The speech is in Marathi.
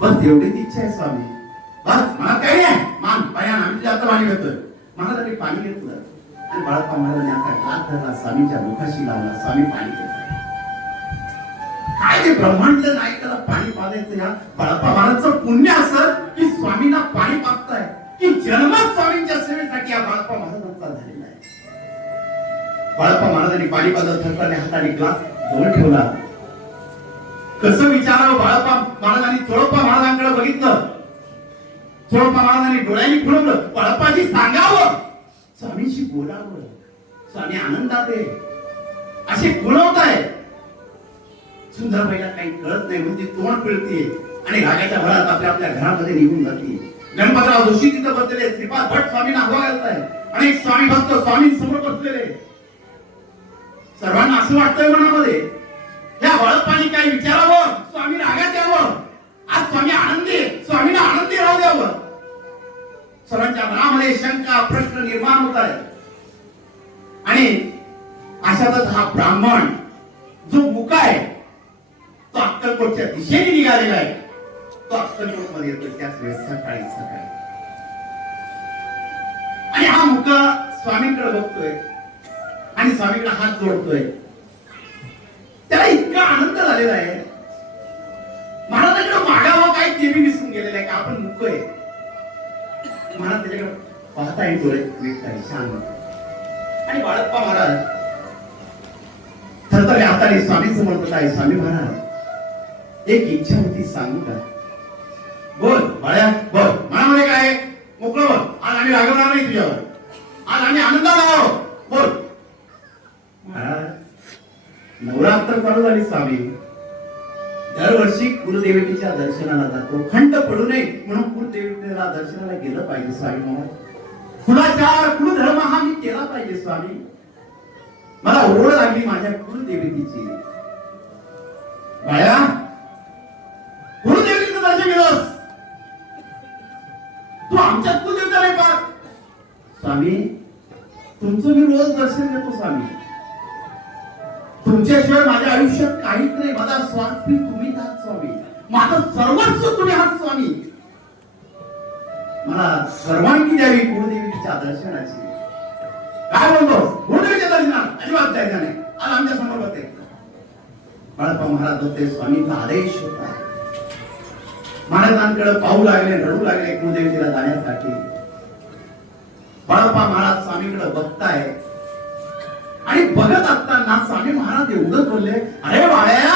बस एवढीच इच्छा आहे स्वामी, बस मला काही नाही. मान पायान आम्ही जास्त पाणी घेतोय. महाराजांनी पाणी घेतलं आणि बाळप्पा महाराजांनी आता ग्लास धरला, स्वामीच्या मुखाशी लावला. स्वामी पाणी घेतलं. काय ते ब्रह्मांड नाही त्याला पाणी पाजायचं. या बाळप्पा महाराजांचं पुण्य असं की स्वामींना पाणी पाजताय, की जन्मच स्वामींच्या सेवेसाठी या बाळप्पा महाराजांचा झालेला आहे. बाळप्पा महाराजांनी पाणी पाजत असताना हाताने ग्लास जवळ ठेवला. कसं विचारावं बाळप्पा महाराजांनी चोळप्पा महाराजांकडे बघितलं. चोळप्पा महाराजांनी डोळ्यांनी खुळवलं. बाळप्पाजी सांगावं, स्वामींशी बोलावं. स्वामी आनंदात आहे असे खुळवताय. सुंदरबाईला काही कळत नाही म्हणजे तोंड पिळते आणि रागाच्या भरात आपल्या आपल्या घरामध्ये निघून जाते. गणपतराव जोशी तिथं बसलेले, श्रीपाद भट स्वामींना हवा घालताय, अनेक स्वामी भक्त स्वामींसमोर बसलेले. सर्वांना असं वाटतंय मनामध्ये या बाळप्पांनी काही विचारावं, स्वामी रागात यावं. आज स्वामी आनंदी, स्वामींना आनंदी राहू द्यावं. सर्वांच्या मनामध्ये शंका प्रश्न निर्माण होत आहे. आणि अशातच हा ब्राह्मण जो मुका आहे तो अक्कलकोटच्या दिशेने निघालेला आहे. तो अक्कलकोट मध्ये येतो त्याच वेळेस सकाळी सकाळी. आणि हा मुका स्वामींकडे बघतोय आणि स्वामींकडे हात जोडतोय. त्याला इतका आनंद झालेला आहे. महाराजांकडे मागावं काय ते बी विसरून गेलेलं आहे की आपण मुक आहे. महाराज त्याच्याकडे पाहताय, डोळे मिटताय शांत. आणि बाळप्पा महाराज थरथरल्या हाताने स्वामी समोर बसत आहे. स्वामी महाराज एक इच्छा होती, सांगू का? बोल बाळ्या बोल. मनामध्ये काय मोकळं बोल. आज आम्ही रागवणार नाही तुझ्यावर, आज आम्ही आनंदात आहोत. बोल. महाराज नवरात्र चालू झाली. स्वामी दरवर्षी कुलदेवतेच्या दर्शनाला जातो. खंड पडू नये म्हणून कुलदेवतेला दर्शनाला गेलं पाहिजे. स्वामी महाराज कुलाचार कुलधर्म हा मी केला पाहिजे. स्वामी मला ओढ लागली माझ्या कुलदेवतेची. बाळ्या कुलदेवतेचं दर्शन घेतोस तू, आमच्या कुलदेवता नाही पाहत. स्वामी तुमचं मी रोज दर्शन घेतो. स्वामी तुमच्याशिवाय माझ्या आयुष्यात काहीच नाही. माझा स्वार्थी तुम्ही आहात स्वामी. माझं सर्वस्व तुम्ही आहात स्वामी. मला सर्वांगी द्यावी कुलदेवीच्या दर्शनाची. काय बोलतो? कुलदेवीच्या दर्शनात अजिबात जायचं नाही. आज आमच्या समोर होते. बाळप्पा महाराज होते. स्वामींचा आदेश होता. महाराजांकडे पाहू लागले, रडू लागले कुलदेवीला जाण्यासाठी. बाळप्पा महाराज स्वामींकडे बघताय आणि बघत असताना स्वामी महाराज एवढं बोलले, अरे बाळ्या